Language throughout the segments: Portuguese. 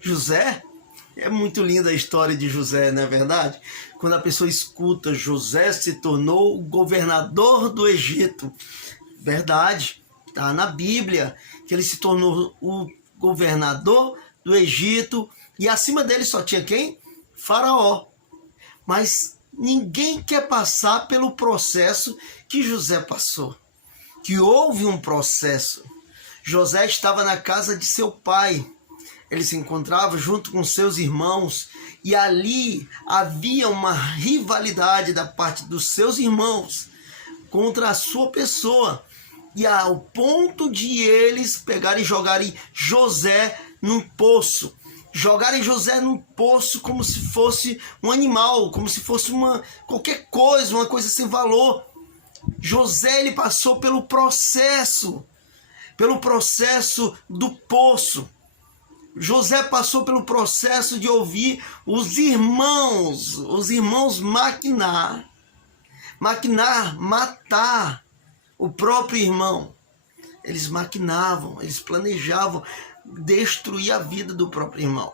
José, é muito linda a história de José, não é verdade? Quando a pessoa escuta, José se tornou o governador do Egito. Verdade, está na Bíblia que ele se tornou o governador do Egito e acima dele só tinha quem? Faraó. Mas ninguém quer passar pelo processo que José passou. Que houve um processo. José estava na casa de seu pai. Ele se encontrava junto com seus irmãos e ali havia uma rivalidade da parte dos seus irmãos contra a sua pessoa. E ao ponto de eles pegarem e jogarem José num poço. Jogarem José num poço como se fosse um animal, como se fosse qualquer coisa, uma coisa sem valor. José, ele passou pelo processo do poço. José passou pelo processo de ouvir os irmãos matar o próprio irmão. Eles maquinavam, eles planejavam destruir a vida do próprio irmão.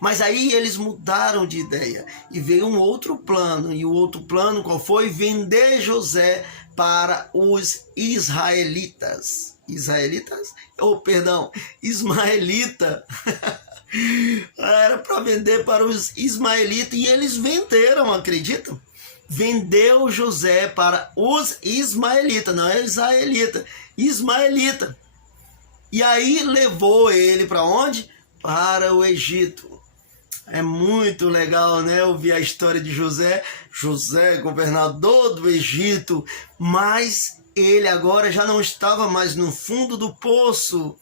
Mas aí eles mudaram de ideia e veio um outro plano. E o outro plano qual foi? Vender José para os israelitas. Ismaelita. Era para vender para os ismaelitas e eles venderam, acreditam? Vendeu José para os ismaelitas, não é israelita, ismaelita. E aí levou ele para onde? Para o Egito. É muito legal, né? Ouvir a história de José. José, governador do Egito, mas ele agora já não estava mais no fundo do poço.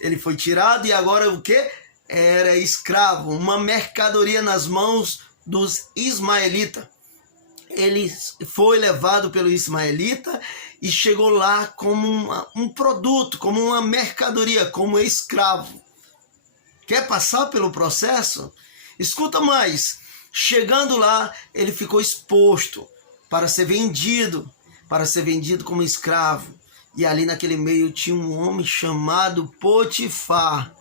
Ele foi tirado e agora o quê? Era escravo, uma mercadoria nas mãos dos ismaelitas. Ele foi levado pelo ismaelita e chegou lá como um produto, como uma mercadoria, como escravo. Quer passar pelo processo? Escuta mais. Chegando lá, ele ficou exposto para ser vendido como escravo. E ali naquele meio tinha um homem chamado Potifar.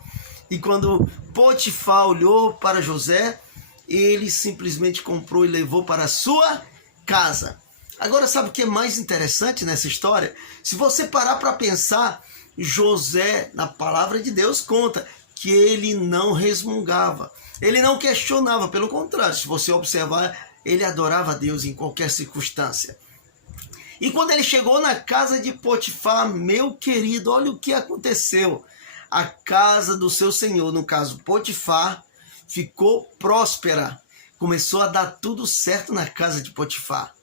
E quando Potifar olhou para José, ele simplesmente comprou e levou para a sua casa. Agora, sabe o que é mais interessante nessa história? Se você parar para pensar, José, na palavra de Deus, conta que ele não resmungava, ele não questionava, pelo contrário, se você observar, ele adorava a Deus em qualquer circunstância. E quando ele chegou na casa de Potifar, meu querido, olha o que aconteceu. A casa do seu senhor, no caso Potifar, ficou próspera. Começou a dar tudo certo na casa de Potifar.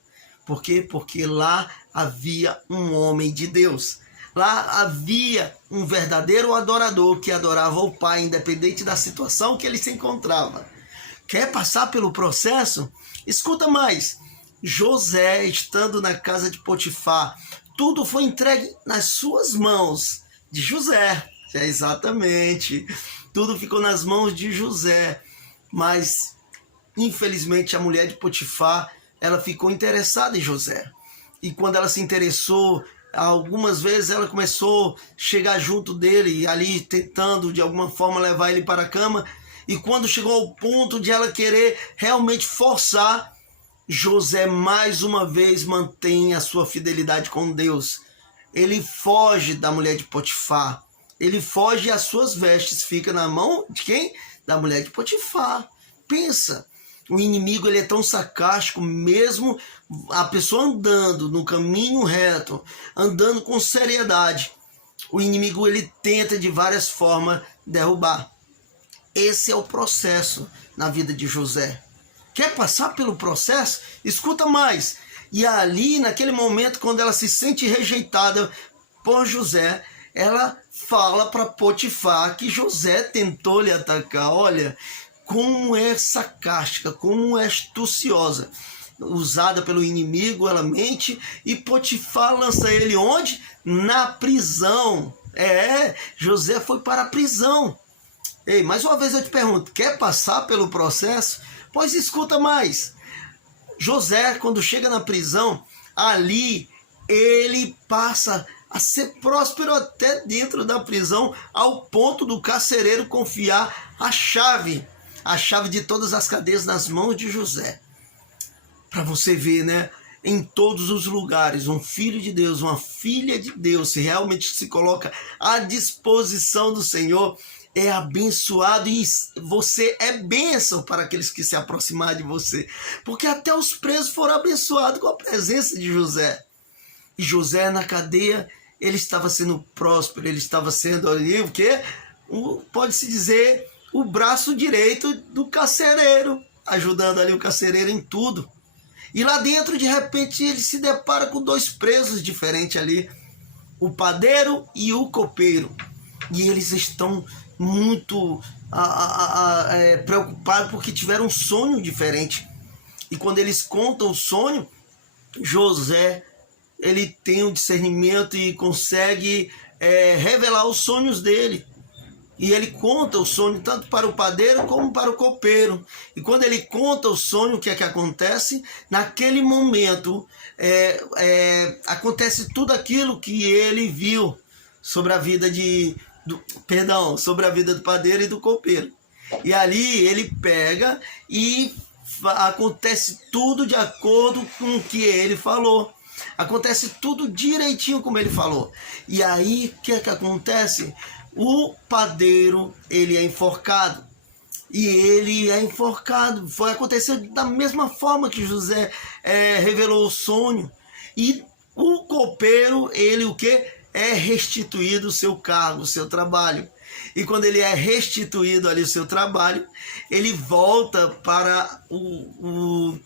Por quê? Porque lá havia um homem de Deus. Lá havia um verdadeiro adorador que adorava o Pai, independente da situação que ele se encontrava. Quer passar pelo processo? Escuta mais. José, estando na casa de Potifar, tudo foi entregue nas suas mãos de José. Exatamente. Tudo ficou nas mãos de José. Mas, infelizmente, a mulher de Potifar, ela ficou interessada em José. E quando ela se interessou, algumas vezes ela começou a chegar junto dele, ali tentando de alguma forma levar ele para a cama. E quando chegou ao ponto de ela querer realmente forçar, José mais uma vez mantém a sua fidelidade com Deus. Ele foge da mulher de Potifar. Ele foge e as suas vestes ficam na mão de quem? Da mulher de Potifar. Pensa, o inimigo ele é tão sarcástico, mesmo a pessoa andando no caminho reto, andando com seriedade, o inimigo ele tenta de várias formas derrubar. Esse é o processo na vida de José. Quer passar pelo processo? Escuta mais. E ali, naquele momento, quando ela se sente rejeitada por José, ela fala para Potifar que José tentou lhe atacar. Olha, como é sarcástica, como é astuciosa. Usada pelo inimigo, ela mente e Potifar lança ele onde? Na prisão. José foi para a prisão. Ei, mais uma vez eu te pergunto, quer passar pelo processo? Pois escuta mais. José, quando chega na prisão, ali ele passa a ser próspero até dentro da prisão, ao ponto do carcereiro confiar a chave de todas as cadeias nas mãos de José. Para você ver, né? Em todos os lugares, um filho de Deus, uma filha de Deus, se realmente se coloca à disposição do Senhor, é abençoado, e você é bênção para aqueles que se aproximar de você, porque até os presos foram abençoados com a presença de José. E José na cadeia, ele estava sendo próspero, ele estava sendo ali o quê? Pode-se dizer o braço direito do carcereiro, ajudando ali o carcereiro em tudo. E lá dentro, de repente, ele se depara com dois presos diferentes ali, o padeiro e o copeiro. E eles estão muito preocupados porque tiveram um sonho diferente. E quando eles contam o sonho, José, ele tem um discernimento e consegue revelar os sonhos dele. E ele conta o sonho tanto para o padeiro como para o copeiro. E quando ele conta o sonho, o que é que acontece? Naquele momento, acontece tudo aquilo que ele viu sobre a vida sobre a vida do padeiro e do copeiro. E ali ele pega e acontece tudo de acordo com o que ele falou. Acontece tudo direitinho como ele falou. E aí, o que é que acontece? O padeiro, ele é enforcado. E ele é enforcado. Foi acontecer da mesma forma que José revelou o sonho. E o copeiro, ele o quê? É restituído o seu cargo, o seu trabalho. E quando ele é restituído ali o seu trabalho, ele volta para o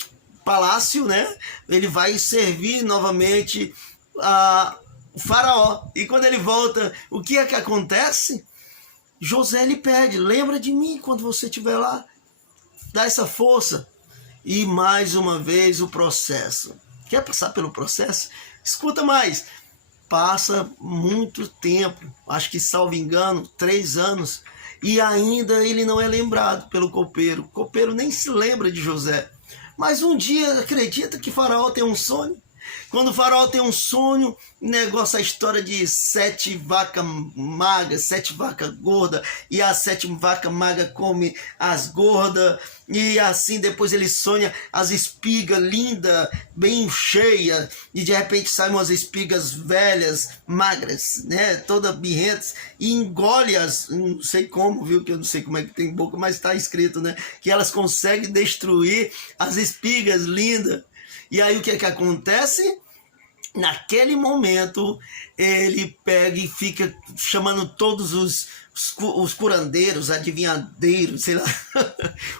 palácio, né? Ele vai servir novamente o faraó. E quando ele volta, o que é que acontece? José lhe pede: lembra de mim quando você estiver lá, dá essa força. E mais uma vez o processo. Quer passar pelo processo? Escuta mais. Passa muito tempo, acho que, salvo engano, 3 anos, e ainda ele não é lembrado pelo copeiro. O copeiro nem se lembra de José. Mas um dia acredita que Faraó tem um sonho. Quando o Faraó tem um sonho, negócio, a história de 7 vacas magras, 7 vacas gordas, e as 7 vacas magras comem as gordas, e assim depois ele sonha as espigas lindas, bem cheias, e de repente saem umas espigas velhas, magras, né, todas birrentas, e engole-as, não sei como, viu, que eu não sei como é que tem boca, mas está escrito, né, que elas conseguem destruir as espigas lindas. E aí o que é que acontece? Naquele momento, ele pega e fica chamando todos os curandeiros, adivinhadeiros, sei lá,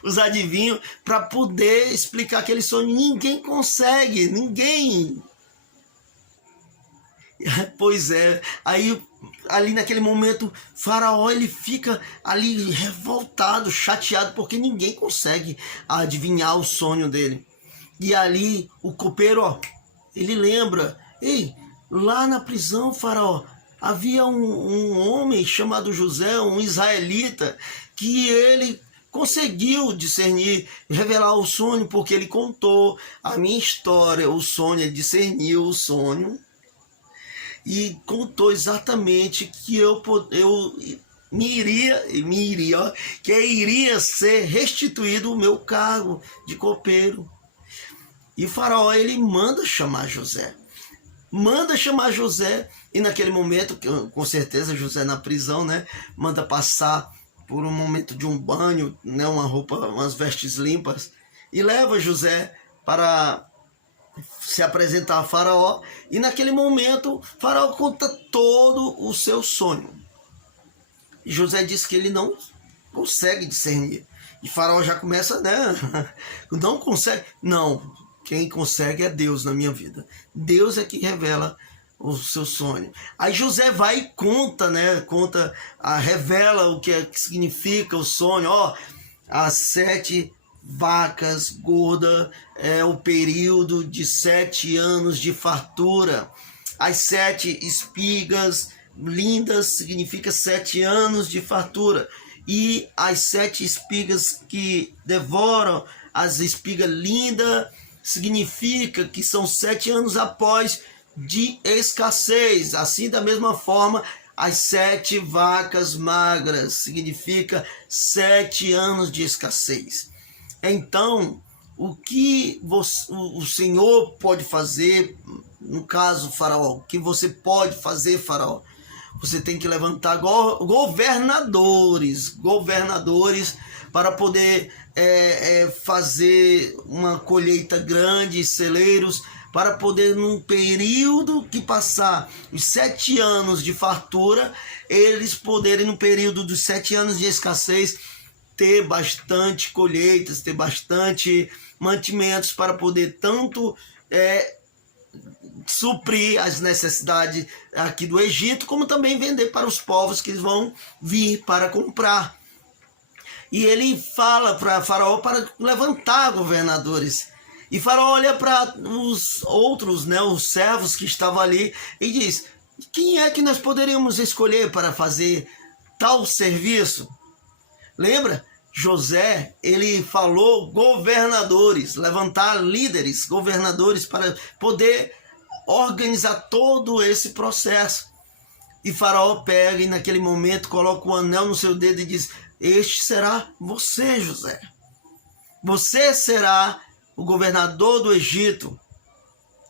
os adivinhos, para poder explicar aquele sonho. Ninguém consegue, ninguém. Pois é, aí ali naquele momento, Faraó, ele fica ali revoltado, chateado, porque ninguém consegue adivinhar o sonho dele. E ali o copeiro, ó, ele lembra: ei, lá na prisão, Faraó, havia um homem chamado José, um israelita, que ele conseguiu discernir, revelar o sonho, porque ele contou a minha história, o sonho, ele discerniu o sonho e contou exatamente que iria ser restituído o meu cargo de copeiro. E Faraó, ele manda chamar José. E naquele momento, com certeza José na prisão, né, manda passar por um momento de um banho, né, uma roupa, umas vestes limpas, e leva José para se apresentar a Faraó. E naquele momento, Faraó conta todo o seu sonho. E José diz que ele não consegue discernir. E Faraó já começa, né, não consegue, não. Quem consegue é Deus na minha vida. Deus é que revela o seu sonho. Aí José vai e conta, né? Revela o que significa o sonho. Ó, as 7 vacas gordas é o período de 7 anos de fartura. As 7 espigas lindas significa 7 anos de fartura. E as 7 espigas que devoram as espigas lindas significa que são 7 anos após de escassez. Assim, da mesma forma, as 7 vacas magras significa 7 anos de escassez. Então, o que o Senhor pode fazer, no caso, Faraó, o que você pode fazer, Faraó? Você tem que levantar governadores para poder fazer uma colheita grande, celeiros, para poder, num período que passar os 7 anos de fartura, eles poderem, no período dos 7 anos de escassez, ter bastante colheitas, ter bastante mantimentos para poder tanto suprir as necessidades aqui do Egito, como também vender para os povos que vão vir para comprar. E ele fala para Faraó para levantar governadores. E Faraó olha para os outros, os servos que estavam ali, e diz: quem é que nós poderíamos escolher para fazer tal serviço? Lembra? José, ele falou governadores, levantar líderes, governadores, para poder organizar todo esse processo. E Faraó pega e naquele momento coloca o anel no seu dedo e diz: este será você, José. Você será o governador do Egito.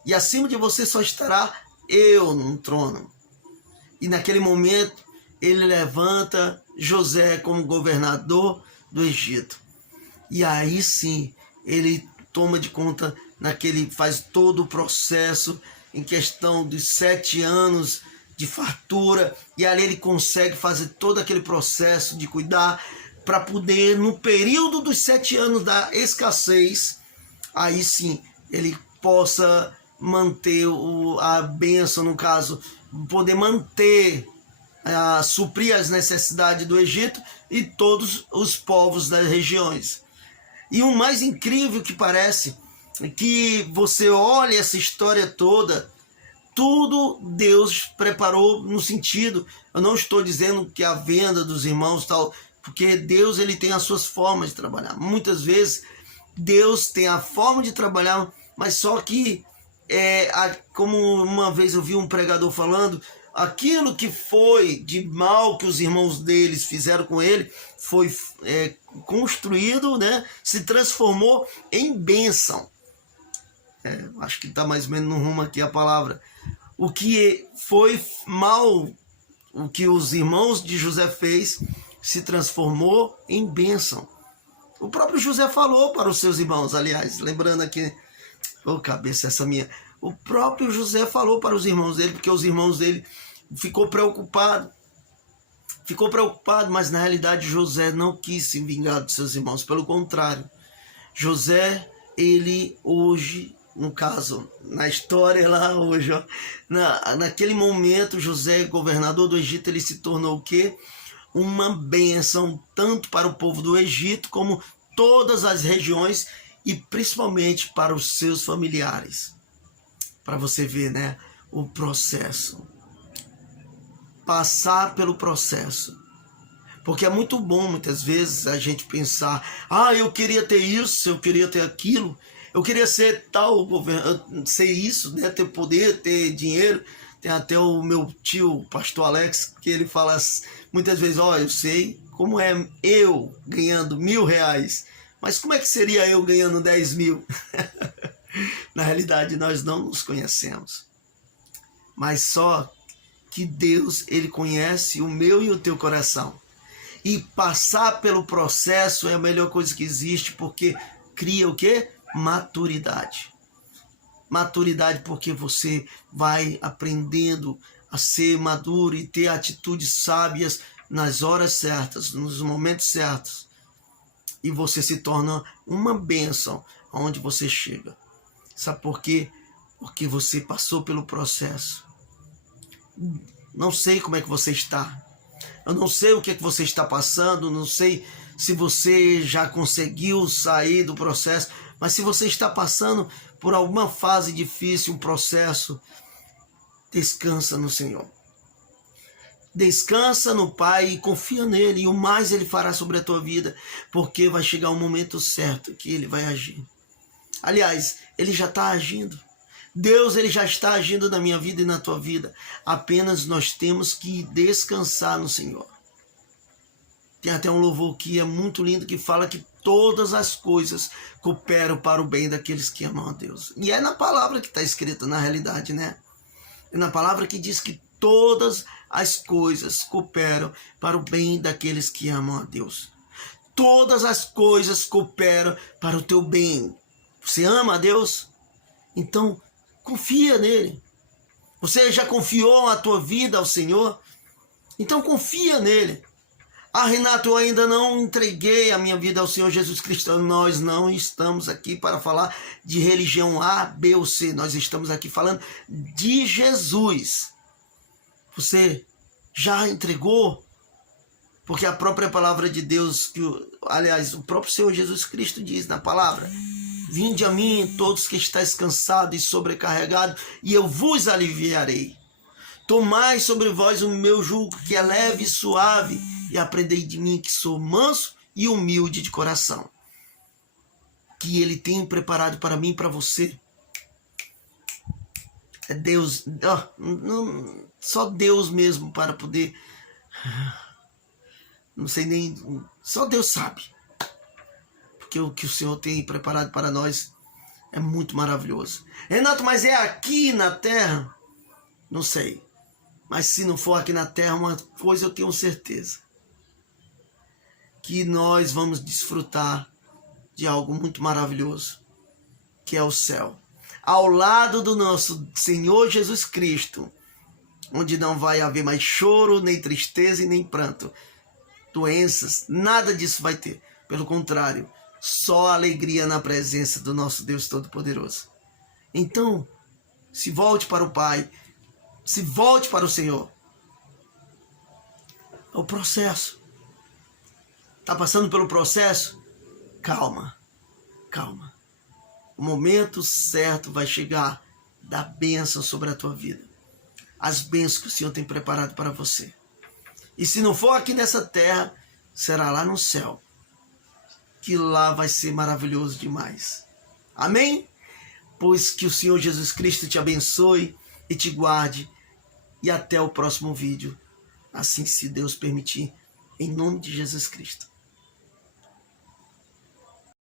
E acima de você só estará eu no trono. E naquele momento ele levanta José como governador do Egito. E aí sim, ele toma de conta faz todo o processo em questão dos 7 anos de fartura, e ali ele consegue fazer todo aquele processo de cuidar para poder, no período dos 7 anos da escassez, aí sim ele possa manter a bênção, no caso, poder manter, suprir as necessidades do Egito e todos os povos das regiões. E o mais incrível que parece é que você olha essa história toda, tudo Deus preparou no sentido, eu não estou dizendo que a venda dos irmãos tal, porque Deus ele tem as suas formas de trabalhar. Muitas vezes Deus tem a forma de trabalhar, mas só que, como uma vez eu vi um pregador falando, aquilo que foi de mal que os irmãos deles fizeram com ele, foi construído, se transformou em bênção. Acho que está mais ou menos no rumo aqui a palavra. O que foi mal, o que os irmãos de José fez, se transformou em bênção. O próprio José falou para os seus irmãos, aliás, lembrando aqui, cabeça essa minha, o próprio José falou para os irmãos dele, porque os irmãos dele ficou preocupado, mas na realidade José não quis se vingar dos seus irmãos, pelo contrário, José, ele hoje, no caso, na história lá hoje, naquele momento, José, governador do Egito, ele se tornou o quê? Uma bênção tanto para o povo do Egito, como todas as regiões, e principalmente para os seus familiares. Para você ver, o processo. Passar pelo processo. Porque é muito bom, muitas vezes, a gente pensar: eu queria ter isso, eu queria ter aquilo, eu queria ser tal, ser isso, ter poder, ter dinheiro. Tem até o meu tio, o pastor Alex, que ele fala muitas vezes: eu sei como é eu ganhando R$1.000, mas como é que seria eu ganhando 10 mil? Na realidade, nós não nos conhecemos. Mas só que Deus, ele conhece o meu e o teu coração. E passar pelo processo é a melhor coisa que existe, porque cria o quê? Maturidade. Maturidade, porque você vai aprendendo a ser maduro e ter atitudes sábias nas horas certas, nos momentos certos. E você se torna uma bênção aonde você chega. Sabe por quê? Porque você passou pelo processo. Não sei como é que você está. Eu não sei o que é que você está passando, não sei se você já conseguiu sair do processo, mas se você está passando por alguma fase difícil, um processo, descansa no Senhor. Descansa no Pai e confia nele, e o mais ele fará sobre a tua vida, porque vai chegar um momento certo que ele vai agir. Aliás, ele já está agindo. Deus, ele já está agindo na minha vida e na tua vida. Apenas nós temos que descansar no Senhor. Tem até um louvor que é muito lindo, que fala que todas as coisas cooperam para o bem daqueles que amam a Deus. E é na palavra que está escrito, na realidade, né? É na palavra que diz que todas as coisas cooperam para o bem daqueles que amam a Deus. Todas as coisas cooperam para o teu bem. Você ama a Deus? Então, confia nele. Você já confiou a tua vida ao Senhor? Então, confia nele. Ah, Renato, eu ainda não entreguei a minha vida ao Senhor Jesus Cristo. Nós não estamos aqui para falar de religião A, B ou C. Nós estamos aqui falando de Jesus. Você já entregou? Porque a própria palavra de Deus, aliás, o próprio Senhor Jesus Cristo diz na palavra: vinde a mim, todos que estáis cansados e sobrecarregados, e eu vos aliviarei. Tomai sobre vós o meu jugo, que é leve e suave, e aprendei de mim, que sou manso e humilde de coração. Que ele tem preparado para mim e para você. É Deus, só Deus mesmo para poder... Não sei nem... Só Deus sabe. Porque o que o Senhor tem preparado para nós é muito maravilhoso. Renato, mas é aqui na terra? Não sei. Mas se não for aqui na terra, uma coisa eu tenho certeza. Que nós vamos desfrutar de algo muito maravilhoso, que é o céu. Ao lado do nosso Senhor Jesus Cristo, onde não vai haver mais choro, nem tristeza e nem pranto. Doenças, nada disso vai ter. Pelo contrário, só alegria na presença do nosso Deus Todo-Poderoso. Então, se volte para o Pai, se volte para o Senhor. É o processo. Está passando pelo processo? Calma, calma. O momento certo vai chegar da bênção sobre a tua vida. As bênçãos que o Senhor tem preparado para você. E se não for aqui nessa terra, será lá no céu. Que lá vai ser maravilhoso demais. Amém? Pois que o Senhor Jesus Cristo te abençoe e te guarde. E até o próximo vídeo. Assim, se Deus permitir, em nome de Jesus Cristo.